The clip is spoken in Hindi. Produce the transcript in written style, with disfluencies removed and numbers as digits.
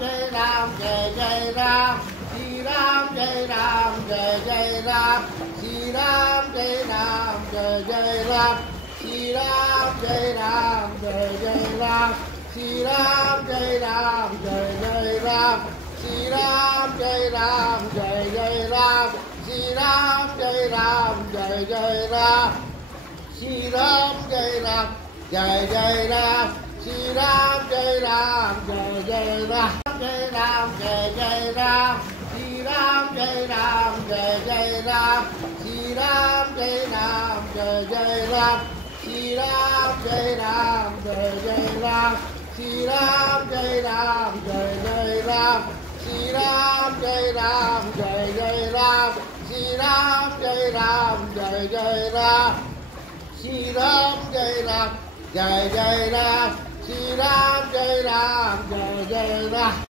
जय राम जय जय राम श्री राम जय राम जय जय राम श्री राम जय राम जय जय राम श्री राम जय राम जय जय राम श्री राम जय राम जय जय राम श्री राम जय राम जय जय राम श्री राम जय राम जय जय राम श्री राम जय राम जय जय राम श्री राम जय राम जय जय राम जय राम जय जय राम श्री राम जय राम जय जय राम श्री राम जय राम जय जय राम श्री राम जय राम जय जय राम श्री राम जय राम जय जय राम श्री राम जय राम जय जय राम श्री राम जय राम जय जय राम श्री राम जय राम जय जय राम श्री राम जय राम जय जय राम।